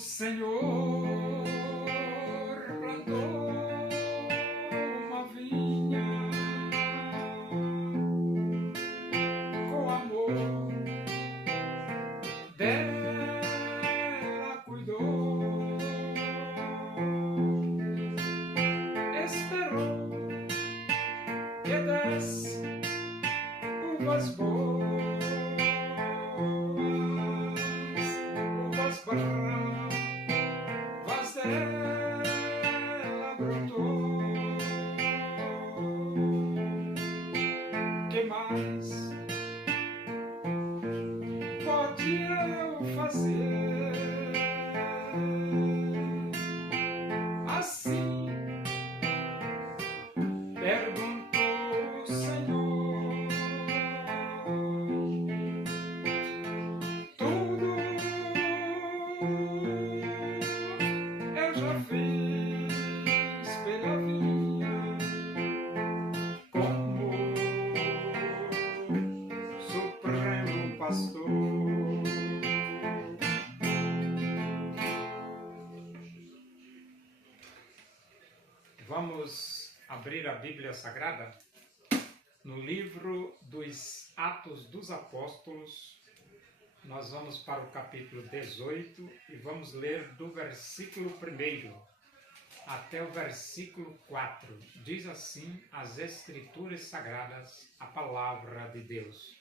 Senhor plantou uma vinha com amor, dela cuidou, esperou que desse uvas boas, uvas bravas dela brotou. Que mais podia eu fazer? Assim perguntou o Senhor. Tudo eu já fiz pela vinha, como Supremo Pastor. Vamos abrir a Bíblia Sagrada no livro dos Atos dos Apóstolos. Nós vamos para o capítulo 18 e vamos ler do versículo 1 até o versículo 4. Diz assim as Escrituras Sagradas, a palavra de Deus.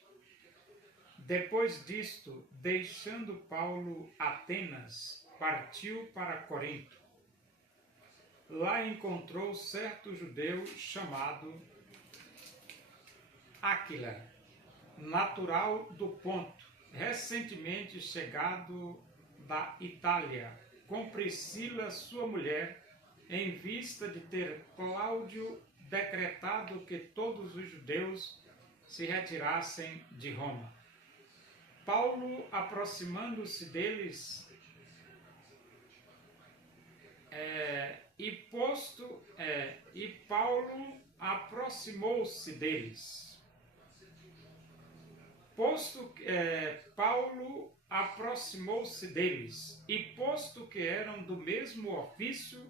Depois disto, deixando Paulo Atenas, partiu para Corinto. Lá encontrou certo judeu chamado Áquila, natural do Ponto, recentemente chegado da Itália, com Priscila, sua mulher, em vista de ter Cláudio decretado que todos os judeus se retirassem de Roma. Paulo, aproximando-se deles, Paulo aproximou-se deles. Paulo aproximou-se deles e, posto que eram do mesmo ofício,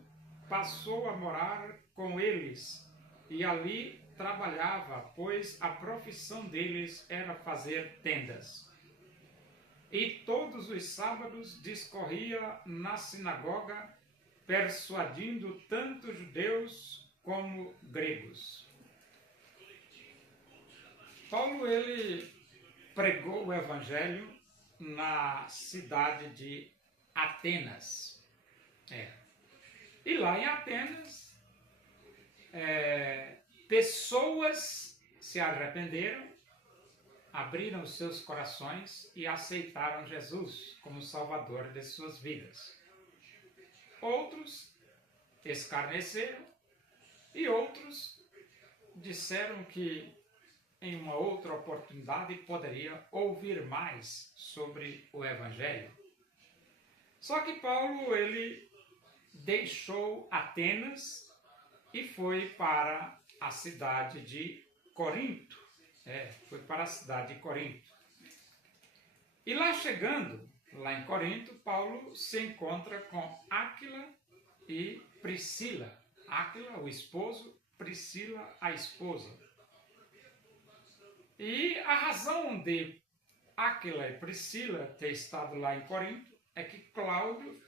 passou a morar com eles e ali trabalhava, pois a profissão deles era fazer tendas. E todos os sábados discorria na sinagoga, persuadindo tanto judeus como gregos. Paulo, ele pregou o evangelho na cidade de Atenas. E lá em Atenas, pessoas se arrependeram, abriram seus corações e aceitaram Jesus como Salvador de suas vidas. Outros escarneceram e outros disseram que em uma outra oportunidade poderia ouvir mais sobre o Evangelho. Só que Paulo, ele deixou Atenas e foi para a cidade de Corinto. Foi para a cidade de Corinto. E lá chegando, lá em Corinto, Paulo se encontra com Áquila e Priscila. Áquila, o esposo, Priscila, a esposa. E a razão de Áquila e Priscila ter estado lá em Corinto é que Cláudio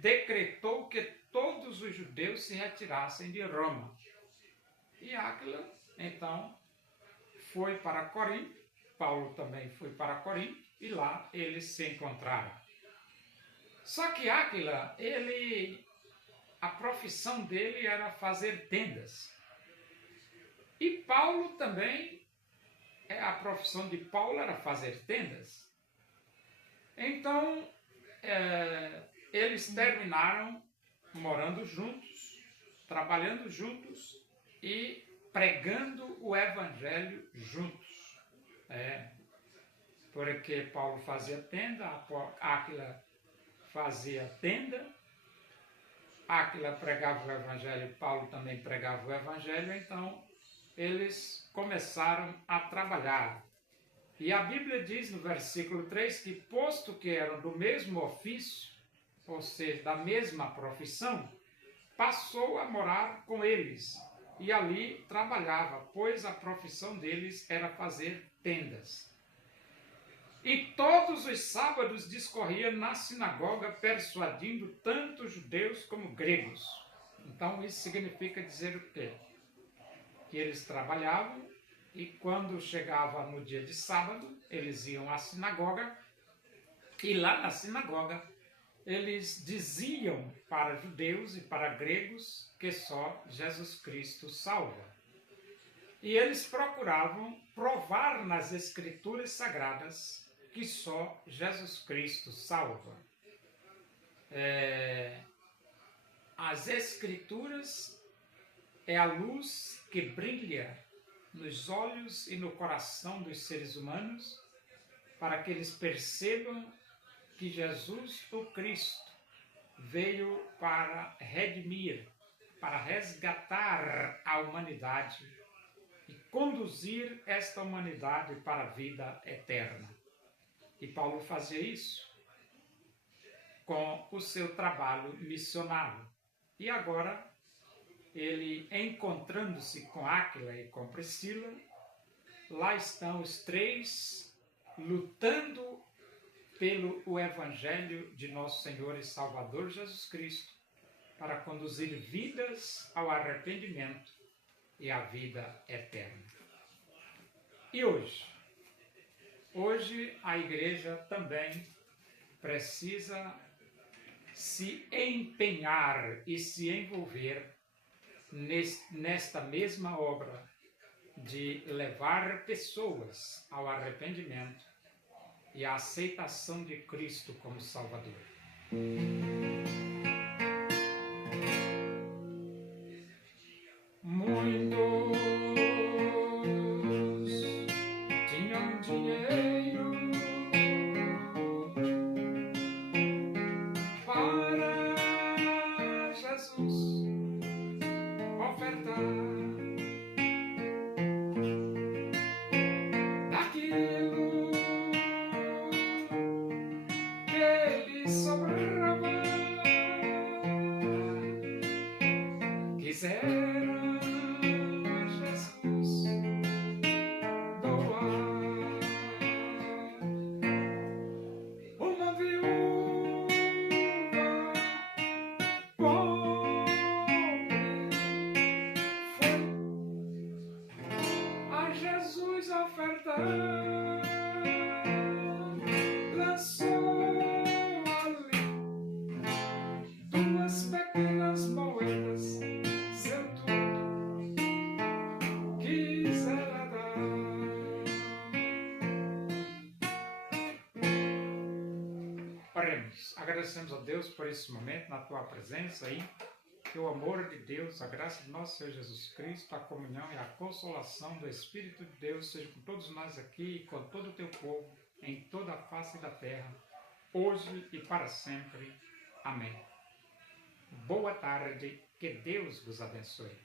decretou que todos os judeus se retirassem de Roma. E Áquila, então, foi para Corinto, Paulo também foi para Corinto, e lá eles se encontraram. Só que Áquila, a profissão dele era fazer tendas. E Paulo também, a profissão de Paulo era fazer tendas. Então, eles terminaram morando juntos, trabalhando juntos e pregando o evangelho juntos. Porque Paulo fazia tenda, Áquila fazia tenda, Áquila pregava o evangelho, Paulo também pregava o evangelho, então eles começaram a trabalhar. E a Bíblia diz no versículo 3 que, posto que eram do mesmo ofício, ou seja, da mesma profissão, passou a morar com eles e ali trabalhava, pois a profissão deles era fazer tendas. E todos os sábados discorria na sinagoga, persuadindo tanto judeus como gregos. Então isso significa dizer o quê? Que eles trabalhavam e quando chegava no dia de sábado, eles iam à sinagoga e lá na sinagoga eles diziam para judeus e para gregos que só Jesus Cristo salva. E eles procuravam provar nas Escrituras Sagradas que só Jesus Cristo salva. As Escrituras é a luz que brilha nos olhos e no coração dos seres humanos para que eles percebam que Jesus, o Cristo, veio para redimir, para resgatar a humanidade e conduzir esta humanidade para a vida eterna. E Paulo fazia isso com o seu trabalho missionário. E agora, ele encontrando-se com Áquila e com Priscila, lá estão os três lutando pelo Evangelho de nosso Senhor e Salvador Jesus Cristo, para conduzir vidas ao arrependimento e à vida eterna. E hoje? Hoje a igreja também precisa se empenhar e se envolver nesta mesma obra de levar pessoas ao arrependimento e à aceitação de Cristo como Salvador. Muitos tinham dinheiro para Jesus ofertar daquilo que lhe sobrava. Quiseram a Jesus doar. Uma viúva pobre foi a Jesus ofertar, lançou ali 2 pequenas moedas, seu tudo quisera dar. Oremos, agradecemos a Deus por esse momento na tua presença aí, que o amor de Deus, a graça de nosso Senhor Jesus Cristo, a comunhão e a consolação do Espírito de Deus seja com todos nós aqui e com todo o teu povo, em toda a face da terra, hoje e para sempre. Amém. Boa tarde, que Deus vos abençoe.